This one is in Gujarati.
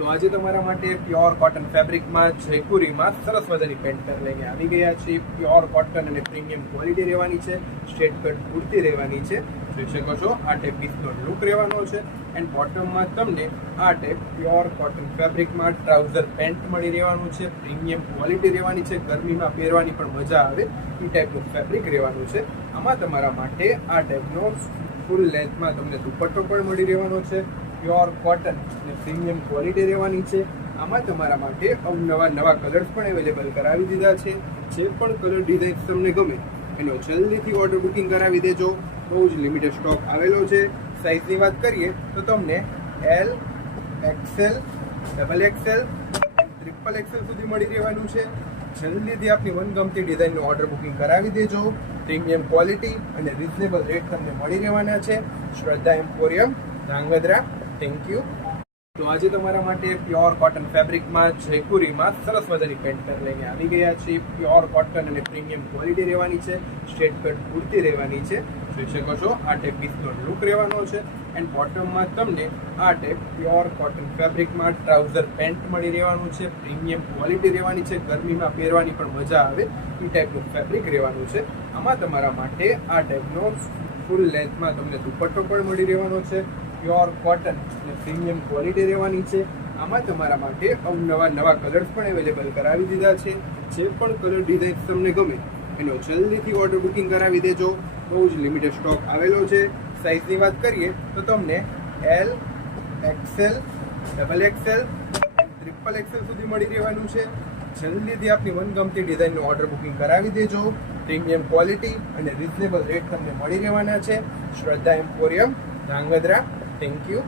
તો આજે તમારા માટે પ્યોર કોટન ફેબ્રિકમાં જયપુરીમાં સરસ મજાની પેન્ટ લઈને આવી ગયા છે. પ્યોર કોટન અને પ્રીમિયમ ક્વોલિટી રહેવાની છે. સ્ટ્રેટ કટ કુર્તી રહેવાની છે. જોઈ શકો છો આ ટાઈપ પીસનો લુક રહેવાનો છે. એન્ડ બોટમમાં તમને આ ટાઈપ પ્યોર કોટન ફેબ્રિકમાં ટ્રાઉઝર પેન્ટ મળી રહેવાનું છે. પ્રીમિયમ ક્વોલિટી રહેવાની છે. ગરમીમાં પહેરવાની પણ મજા આવે એ ટાઈપનું ફેબ્રિક રહેવાનું છે. આમાં તમારા માટે આ ટાઈપનો ફૂલ લેન્થમાં તમને દુપટ્ટો પણ મળી રહેવાનો છે. પ્યોર કોટન અને પ્રીમિયમ ક્વોલિટી રહેવાની છે. આમાં તમારા માટે નવા કલર્સ પણ અવેલેબલ કરાવી દીધા છે. જે પણ કલર ડિઝાઇન તમને ગમે એનો જલ્દીથી ઓર્ડર બુકિંગ કરાવી દેજો. બહુ જ લિમિટેડ સ્ટોક આવેલો છે. સાઇઝની વાત કરીએ તો તમને L, XL, double XL, triple XL સુધી મળી રહેવાનું છે. જલ્દીથી આપની મનગમતી ડિઝાઇનનું ઓર્ડર બુકિંગ કરાવી દેજો. પ્રીમિયમ ક્વોલિટી અને રિઝનેબલ રેટ તમને મળી રહેવાના છે. શ્રદ્ધા એમ્પોરિયમ, ધાંગધ્રા. Thank you. તો આજે તમારા માટે પ્યોર કોટન ફેબ્રિકમાં જયપુરીમાં સરસ મજાની પેન્ટ લઈને આવી ગયા છે. પ્યોર કોટન અને પ્રીમિયમ ક્વોલિટી રહેવાની છે. સ્ટ્રેટ કટ કુર્તી રહેવાની છે. જોઈ શકો છો આ ટાઈપ પીસનો લુક રહેવાનો છે. એન્ડ બોટમમાં તમને આ ટાઈપ પ્યોર કોટન ફેબ્રિકમાં ટ્રાઉઝર પેન્ટ મળી રહેવાનું છે. પ્રીમિયમ ક્વોલિટી રહેવાની છે. ગરમીમાં પહેરવાની પણ મજા આવે એ ટાઈપનું ફેબ્રિક રહેવાનું છે. આમાં તમારા માટે આ ટાઈપનો ફૂલ લેન્થમાં તમને દુપટ્ટો પણ મળી રહેવાનો છે. પ્યોર કોટન અને પ્રીમિયમ ક્વોલિટી રહેવાની છે. આમાં તમારા માટે નવા કલર્સ પણ અવેલેબલ કરાવી દીધા છે. જે પણ કલર ડિઝાઇન તમને ગમે એનો જલ્દીથી ઓર્ડર બુકિંગ કરાવી દેજો. બહુ જ લિમિટેડ સ્ટોક આવેલો છે. સાઇઝની વાત કરીએ તો તમને L, XL, double XL, triple XL સુધી મળી રહેવાનું છે. જલ્દીથી આપની મનગમતી ડિઝાઇનનું ઓર્ડર બુકિંગ કરાવી દેજો. પ્રીમિયમ ક્વોલિટી અને રિઝનેબલ રેટ તમને મળી રહેવાના છે. શ્રદ્ધા એમ્પોરિયમ, ધાંગધ્રા. Thank you.